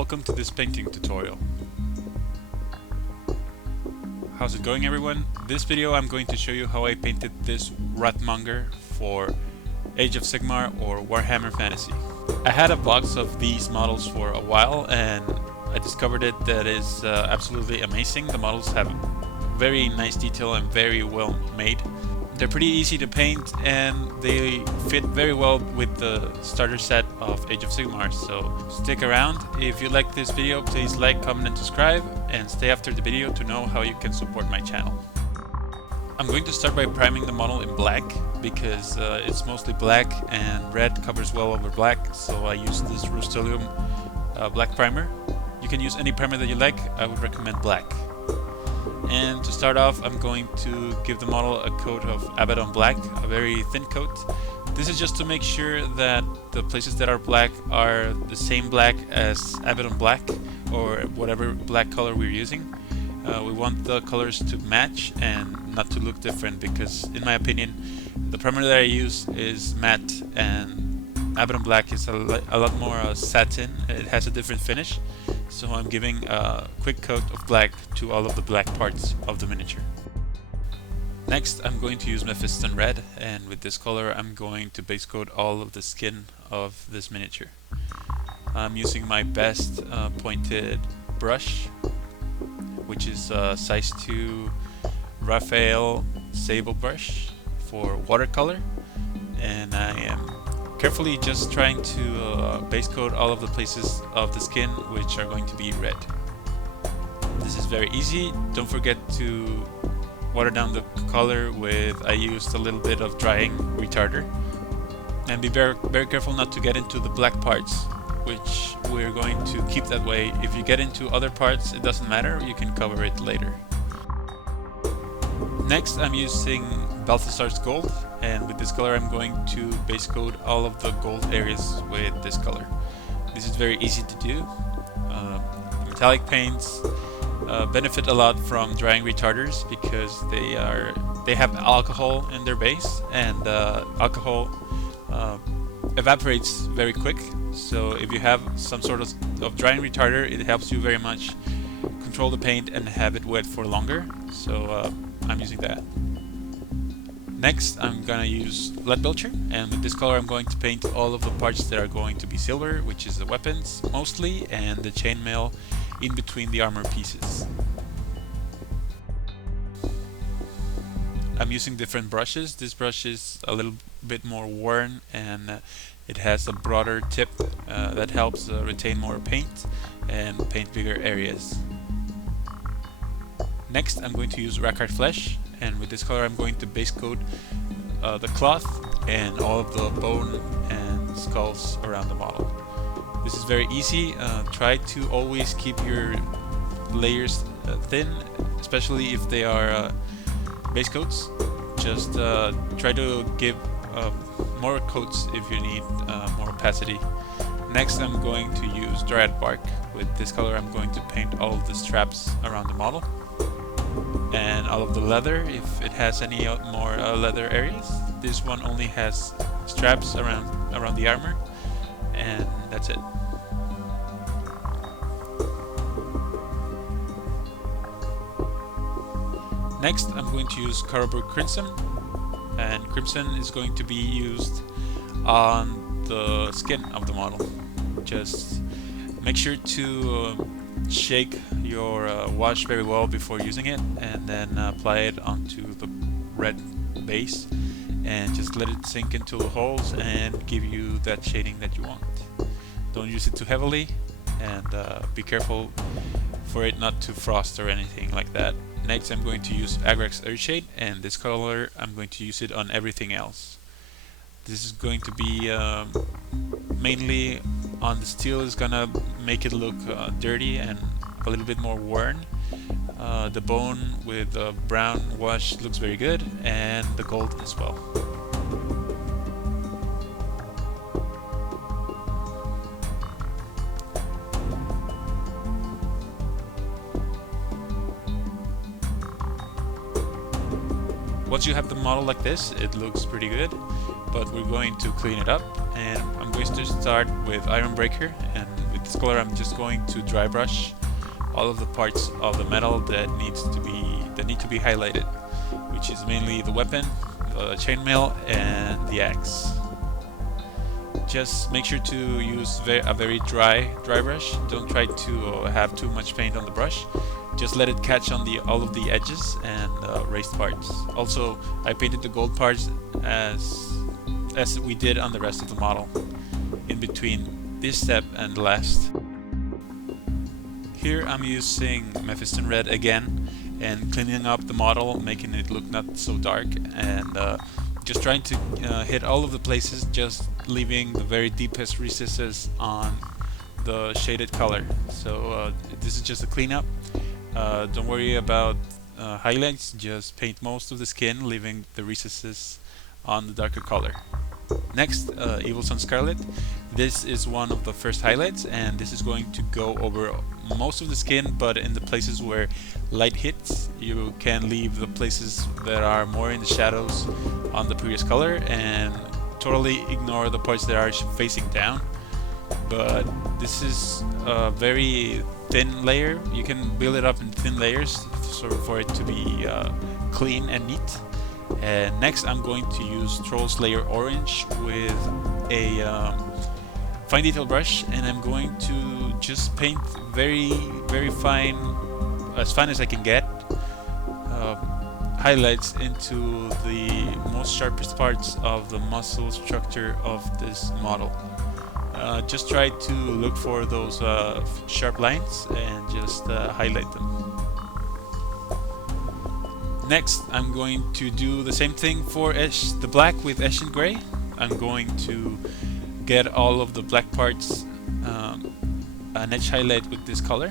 Welcome to this painting tutorial. How's it going, everyone? This video I'm going to show you how I painted this Wrathmonger for Age of Sigmar or Warhammer Fantasy. I had a box of these models for a while and I discovered that is absolutely amazing. The models have very nice detail and very well made. They're pretty easy to paint and they fit very well with the starter set of Age of Sigmar, so stick around. If you like this video, please like, comment and subscribe, and stay after the video to know how you can support my channel. I'm going to start by priming the model in black because it's mostly black and red covers well over black, so I use this Rust-Oleum black primer. You can use any primer that you like, I would recommend black. And to start off, I'm going to give the model a coat of Abbadon Black, a very thin coat. This is just to make sure that the places that are black are the same black as Abbadon Black, or whatever black color we're using. We want the colors to match and not to look different, because in my opinion, the primer that I use is matte and Abbadon Black is a lot more satin. It has a different finish. So I'm giving a quick coat of black to all of the black parts of the miniature. Next, I'm going to use Mephiston Red, and with this color I'm going to base coat all of the skin of this miniature. I'm using my best pointed brush, which is a size 2 Raphael Sable brush for watercolor, and I am carefully just trying to base coat all of the places of the skin which are going to be red. This is very easy. Don't forget to water down the color with, I used a little bit of drying retarder. And be very careful not to get into the black parts, which we're going to keep that way. If you get into other parts, it doesn't matter, you can cover it later. Next, I'm using Baltasar's gold, and with this color I'm going to base coat all of the gold areas with this color. This is very easy to do. Metallic paints benefit a lot from drying retarders because they have alcohol in their base, and alcohol evaporates very quick. So if you have some sort of drying retarder, it helps you very much control the paint and have it wet for longer. So I'm using that. Next, I'm gonna use Leadbelcher, and with this color I'm going to paint all of the parts that are going to be silver, which is the weapons mostly, and the chainmail in between the armor pieces. I'm using different brushes. This brush is a little bit more worn and it has a broader tip that helps retain more paint and paint bigger areas. Next, I'm going to use Rakarth Flesh, and with this color I'm going to base coat the cloth and all of the bone and skulls around the model. This is very easy. Try to always keep your layers thin, especially if they are base coats. Just try to give more coats if you need more opacity. Next, I'm going to use Dryad Bark. With this color I'm going to paint all of the straps around the model and all of the leather if it has any more leather areas. This one only has straps around the armor, and that's it. Next, I'm going to use Carroburg Crimson, and Crimson is going to be used on the skin of the model. Just make sure to shake your wash very well before using it, and then apply it onto the red base and just let it sink into the holes and give you that shading that you want. Don't use it too heavily, and be careful for it not to frost or anything like that. Next, I'm going to use Agrax Earthshade, and this color I'm going to use it on everything else. This is going to be mainly on the steel, is gonna make it look dirty and a little bit more worn. The bone with the brown wash looks very good, and the gold as well. Once you have the model like this, it looks pretty good, but we're going to clean it up, and I'm going to start with Iron Breaker, and with this color I'm just going to dry brush all of the parts of the metal that need to be highlighted, which is mainly the weapon, the chainmail, and the axe. Just make sure to use a very dry brush. Don't try to have too much paint on the brush. Just let it catch on all of the edges and raised parts. Also, I painted the gold parts as we did on the rest of the model, in between this step and the last. Here I'm using Mephiston Red again and cleaning up the model, making it look not so dark, and just trying to hit all of the places, just leaving the very deepest recesses on the shaded color. So this is just a cleanup. Don't worry about highlights, just paint most of the skin, leaving the recesses on the darker color. Next, Evil Sunz Scarlet. This is one of the first highlights, and this is going to go over most of the skin, but in the places where light hits, you can leave the places that are more in the shadows on the previous color and totally ignore the parts that are facing down. But this is a very thin layer. You can build it up in thin layers for it to be clean and neat. And next I'm going to use Troll's Layer Orange with a fine detail brush, and I'm going to just paint very fine, as fine as I can get, highlights into the most sharpest parts of the muscle structure of this model. Just try to look for those sharp lines and just highlight them. Next, I'm going to do the same thing for the black with Eshin Gray. I'm going to get all of the black parts an edge highlight with this color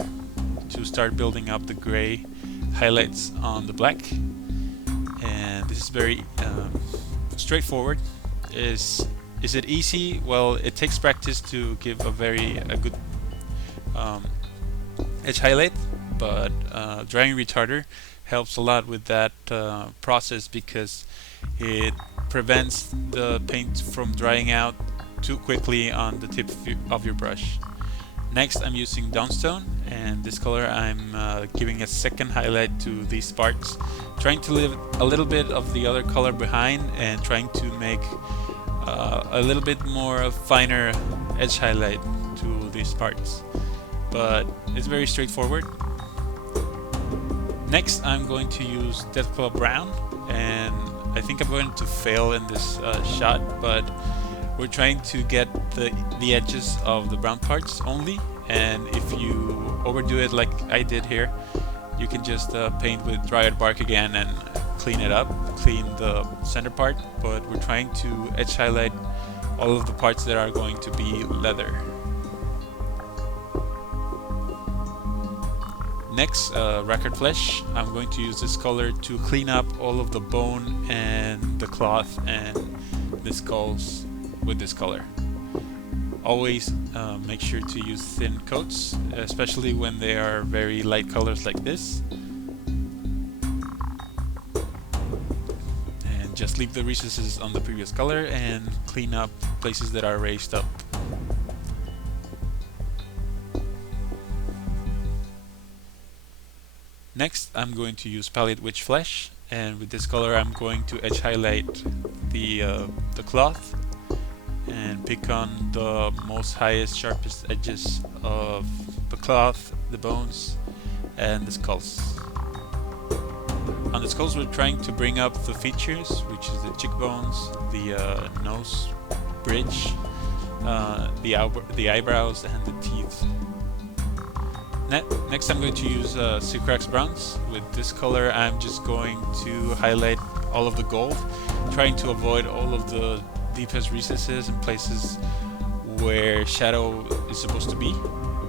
to start building up the gray highlights on the black. And this is very straightforward. Is it easy? Well, it takes practice to give a good edge highlight, but drying retarder helps a lot with that process, because it prevents the paint from drying out too quickly on the tip of your brush. Next, I'm using Dawnstone, and this color I'm giving a second highlight to these parts, trying to leave a little bit of the other color behind and trying to make a little bit more finer edge highlight to these parts. But it's very straightforward. Next, I'm going to use Deathclaw Brown, and I think I'm going to fail in this shot, but we're trying to get the edges of the brown parts only, and if you overdo it like I did here, you can just paint with Dryad Bark again and clean it up, clean the center part, but we're trying to edge highlight all of the parts that are going to be leather. Next, Rakarth Flesh. I'm going to use this color to clean up all of the bone and the cloth and the skulls with this color. Always make sure to use thin coats, especially when they are very light colors like this. And just leave the recesses on the previous color and clean up places that are raised up. Next, I'm going to use Palid Witch Flesh, and with this color I'm going to edge highlight the cloth and pick on the most highest, sharpest edges of the cloth, the bones, and the skulls. On the skulls, we're trying to bring up the features, which is the cheekbones, the nose bridge, the eyebrows, and the teeth. Next, I'm going to use Sycorax Bronze. With this color, I'm just going to highlight all of the gold, trying to avoid all of the deepest recesses and places where shadow is supposed to be,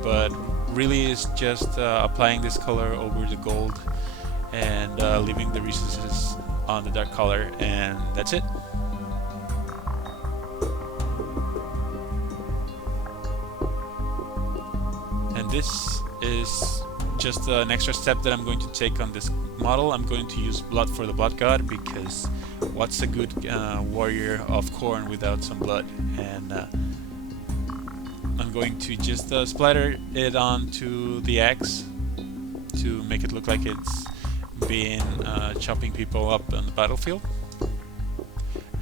but really is just applying this color over the gold and leaving the recesses on the dark color, and that's it. And this is just an extra step that I'm going to take on this model. I'm going to use blood for the blood god, because what's a good warrior of Khorne without some blood? And I'm I'm going to just splatter it onto the axe to make it look like it's been chopping people up on the battlefield.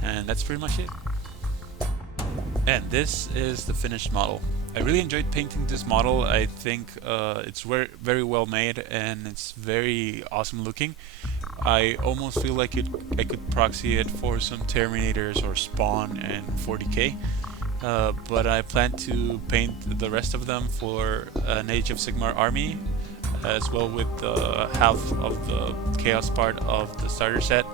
And that's pretty much it. And this is the finished model. I really enjoyed painting this model. I think it's very well made and it's very awesome looking. I almost feel like I could proxy it for some Terminators or Spawn and 40k. But I plan to paint the rest of them for an Age of Sigmar army, as well with half of the Chaos part of the starter set.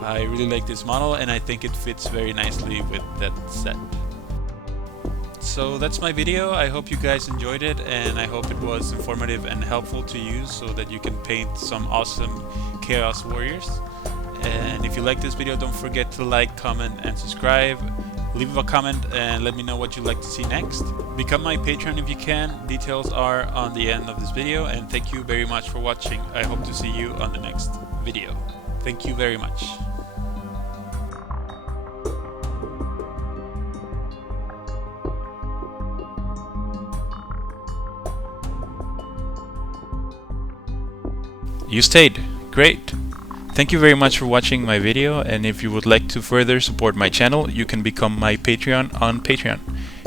I really like this model and I think it fits very nicely with that set. So that's my video. I hope you guys enjoyed it and I hope it was informative and helpful to you so that you can paint some awesome Chaos Warriors. And if you like this video, don't forget to like, comment and subscribe. Leave a comment and let me know what you'd like to see next. Become my Patreon if you can. Details are on the end of this video, and thank you very much for watching. I hope to see you on the next video. Thank you very much. You stayed. Great. Thank you very much for watching my video, and if you would like to further support my channel, you can become my Patreon on Patreon.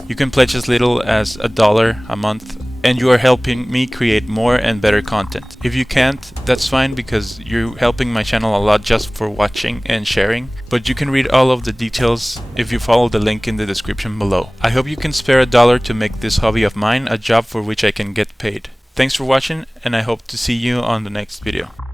You can pledge as little as $1 a month, and you are helping me create more and better content. If you can't, that's fine, because you're helping my channel a lot just for watching and sharing, but you can read all of the details if you follow the link in the description below. I hope you can spare $1 to make this hobby of mine a job for which I can get paid. Thanks for watching, and I hope to see you on the next video.